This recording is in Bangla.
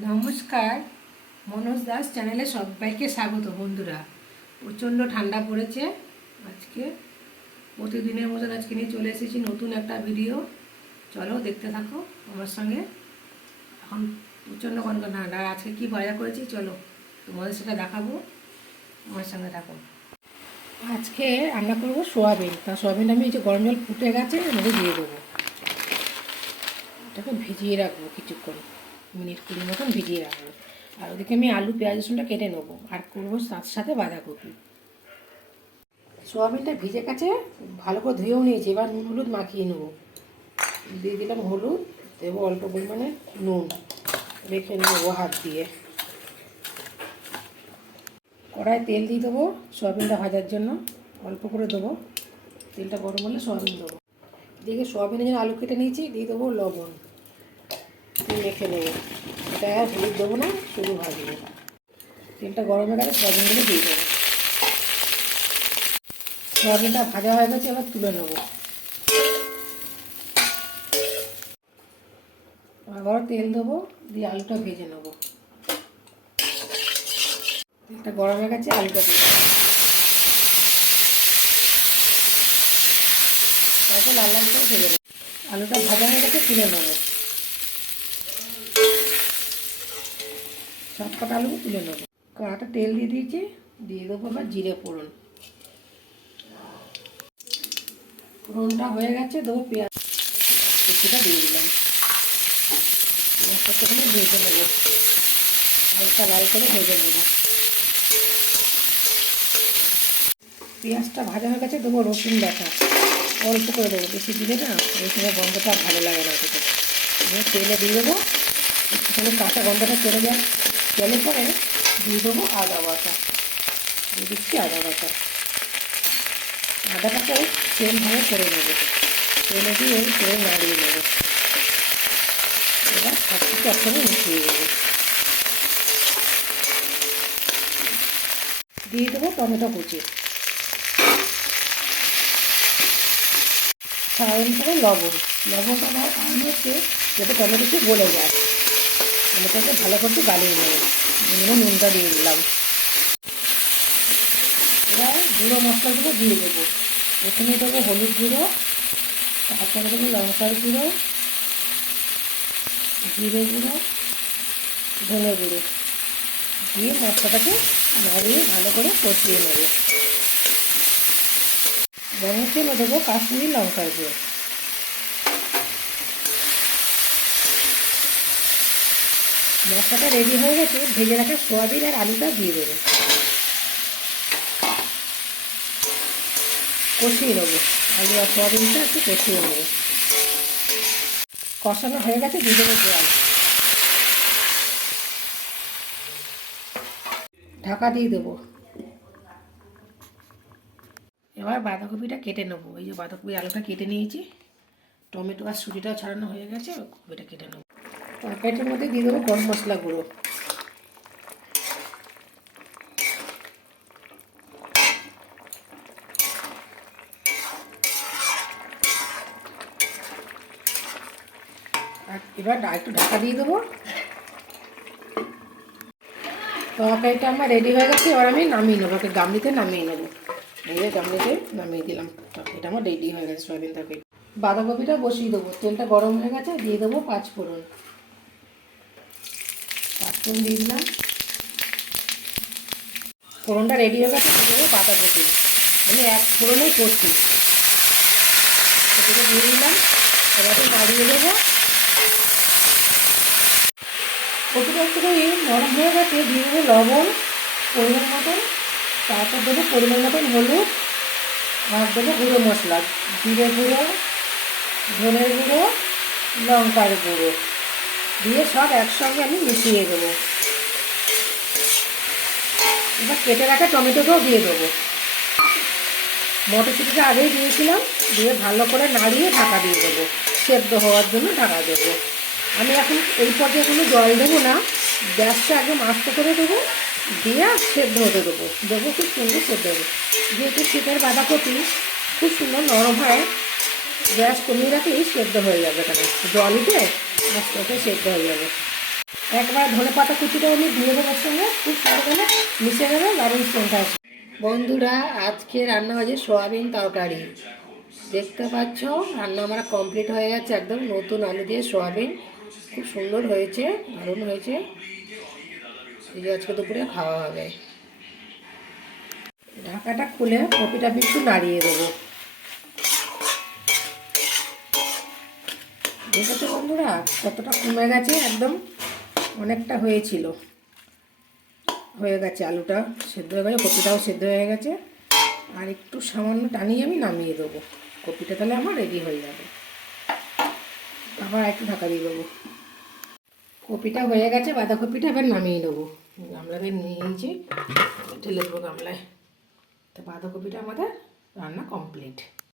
নমস্কার, মনোজ দাস চ্যানেলে সবাইকে স্বাগত। বন্ধুরা, প্রচণ্ড ঠান্ডা পড়েছে। আজকে প্রতিদিনের মতন আজকে নিয়ে চলে এসেছি নতুন একটা ভিডিও। চলো দেখতে থাকো আমার সঙ্গে। এখন প্রচণ্ড কনকন ঠান্ডা। আজকে কী বাজার করেছি চলো তোমাদের সেটা দেখাবো, আমার সঙ্গে থাকো। আজকে রান্না করবো সোয়াবিন। তা সোয়াবিনটা আমি এই যে গরম জল ফুটে গেছে মধ্যে দিয়ে দেবো। এটাকে ভিজিয়ে রাখবো কিছুক্ষণ, মিনিট 20 মতন ভিজিয়ে রাখবো। আর ওদিকে আমি আলু পেঁয়াজ রসুনটা কেটে নেবো আর করবো তার সাথে বাঁধাকপি। সোয়াবিনটা ভিজে গেছে, ভালো করে ধুয়েও নিয়েছি। এবার নুন হলুদ মাখিয়ে নেবো। দিয়ে দিলাম হলুদ, দেবো অল্প পরিমাণে নুন, রেখে নেবো হাত দিয়ে। কড়াই তেল দিয়ে দেবো সোয়াবিনটা ভাজার জন্য, অল্প করে দেবো। তেলটা গরম হলে সোয়াবিন দেবো। দিয়ে সোয়াবিনের জন্য আলু কেটে নিয়েছি, দিয়ে দেবো লবণ, মেখে নেবো। এটা আর হলুদ দেবো না, শুধু ভাজবো। তেলটা গরম হয়ে গেলে সোয়াবিনগুলো দিয়ে দেবো। সোয়াবিনটা ভাজা হয়ে গেছে, এবার তুলে নেবো। আবার তেল দেবো, দিয়ে আলুটা ভেজে নেবো। তেলটা গরম হয়ে গেছে, আলুটা দিয়ে দেবো। তারপর লাল লাল করে ভেজে নেবো। আলুটা ভাজা হয়ে গেছে, তুলে নেবো। সব কটা আলু তুলে নেবো। কড়াটা তেল দিয়ে দিয়েছি, দিয়ে দেবো এবার জিরে ফোড়ন। ফোড়নটা হয়ে গেছে, দেবো পেঁয়াজ কুচিটা দিয়ে দিলাম। পেঁয়াজটা করে ভেজে নেবো, হালকা লাল করে ভেজে নেবো। পেঁয়াজটা ভাজা হয়ে গেছে, দেবো রসুন বাটা। অল্প করে দেবো, বেশি দিলে না রসুনের গন্ধটা ভালো লাগে না। ওটাতে তেলে দিয়ে দেবো, একটুখানি কাঁচা গন্ধটা চলে যায়। তেলে পরে দিয়ে দেবো আদা বাটা, দিয়ে দিচ্ছি আদা বাটা। আদাটাকে সেমভাবে করে নেবো, তেলে দিয়ে করে নাড়িয়ে নেবো। এবার সব কিছু একসঙ্গে মিশিয়ে দেবো। দিয়ে দেবো টমেটো কুচি, সাধারণ করে লবণ। লবণটা দেওয়ার কারণ হচ্ছে যাতে টমেটোটি গলে যায়। টমেটোকে ভালো করে গালিয়ে নেবো। নুনটা দিয়ে দিলাম। এবার গুঁড়ো মশলাগুলো দিয়ে দেবো। প্রথমে দেবো হলুদ গুঁড়ো, তারপরে দেবো লঙ্কার গুঁড়ো, জিরে গুঁড়ো, ধনে গুঁড়ো দিয়ে মশলাটাকে নাড়িয়ে ভালো করে কষিয়ে নেবো। রঙের জন্য দেবো কাশ্মীরি লঙ্কার গুঁড়ো। মশলাটা রেডি হয়ে গেছে, ভেজে রাখা সোয়াবিন আর আলুটা দিয়ে দেবো। কষিয়ে নেবো, আলু আর সোয়াবিনটা একটু কষিয়ে নেবো। কষানো হয়ে গেছে, দিয়ে দেবো জল। ঢাকা দিয়ে দেবো। এবার বাঁধাকপিটা কেটে নেবো। এই যে বাঁধাকপি আলুটা কেটে নিয়েছি, টমেটো আর সুজিটাও ছাড়ানো হয়ে গেছে, কপিটা কেটে নেবো। তরকারিটার মধ্যে দিয়ে দেবো গরম মশলা গুঁড়ো। আর এবার একটু ঢাকা দিয়ে দেবো। তরকারিটা আমার রেডি হয়ে গেছে, এবার আমি নামিয়ে নেবো। গামলিতে নামিয়ে নেবো। এই যে গামলিতে নামিয়ে দিলাম। তরকারিটা আমার রেডি হয়ে গেছে, সয়াবিন তরকারি। বাঁধাকপিটা বসিয়ে দেবো। তেলটা গরম হয়ে গেছে, দিয়ে দেবো পাঁচফোড়ন। পাঁচফোড়ন দিয়ে দিলাম। ফোড়নটা রেডি হয়ে গেছে, দিয়ে দেবো বাঁধাকপি। আমি এক ফোড়নেই করছি। সেটাকে দিয়ে দিলাম। এবার নাড়িয়ে দেবো। কপিটা একটুখানি নরম হয়ে গেছে, দিয়ে দেবো লবণ পরিমাণ মতন। তারপর দেবো পরিমাণ মতন হলুদ, আর দেবো গুঁড়ো মশলা, জিরে গুঁড়ো, ধনের গুঁড়ো, লঙ্কার গুঁড়ো দিয়ে সব একসঙ্গে আমি মিশিয়ে দেবো। এবার কেটে রাখা টমেটোটাও দিয়ে দেবো। মটরশুঁটিটা আগেই দিয়েছিলাম, দিয়ে ভালো করে নাড়িয়ে ঢাকা দিয়ে দেবো। সেদ্ধ হওয়ার জন্য ঢাকা দেবো। আমি এখন এই পর্যায়ে কোনো জল দেবো না, গ্যাসটা একদম আস্তে করে দেবো, দিয়ে সেদ্ধ হতে দেবো। দেবো খুব সুন্দর সেদ্ধ হবে। যেহেতু শীতের বাঁধাকপি খুব সুন্দর নরম হয়, গ্যাস কমিয়ে রাখলেই সেদ্ধ হয়ে যাবে। এখানে জল দিয়ে আস্তে আস্তে সেদ্ধ হয়ে যাবে। একবার ধনে পাতা কুচিটা আমি দিয়ে দেবো সঙ্গে, খুব সুন্দর করে মিশে যাবে, দারুণ সেন্ট আছে। বন্ধুরা আজকে রান্না হয়েছে সোয়াবিন তরকারি। দেখতে পাচ্ছ রান্না আমার কমপ্লিট হয়ে গেছে, একদম নতুন আলু দিয়ে সোয়াবিন, খুব সুন্দর হয়েছে, দারুণ হয়েছে। এই যে আজকে দুপুরে খাওয়া হবে। ঢাকাটা খুলে কপিটা একটু নাড়িয়ে দেবো। দেখেছো বন্ধুরা কতটা কমে গেছে, একদম অনেকটা হয়েছিল, হয়ে গেছে, আলুটা সেদ্ধ হয়ে গেছে, কপিটাও সেদ্ধ হয়ে গেছে। আর একটু সামান্য টানিয়ে আমি নামিয়ে দেবো, কপিটা তাহলে আমার রেডি হয়ে যাবে। আবার একটু ঢাকা দিয়ে দেবো। কপিটা হয়ে গেছে, বাঁধাকপিটা এবার নামিয়ে দেবো। গামলাতে নিয়ে নিয়েছি, ঢেলে দেবো গামলায়। তো বাঁধাকপিটা আমাদের রান্না কমপ্লিট।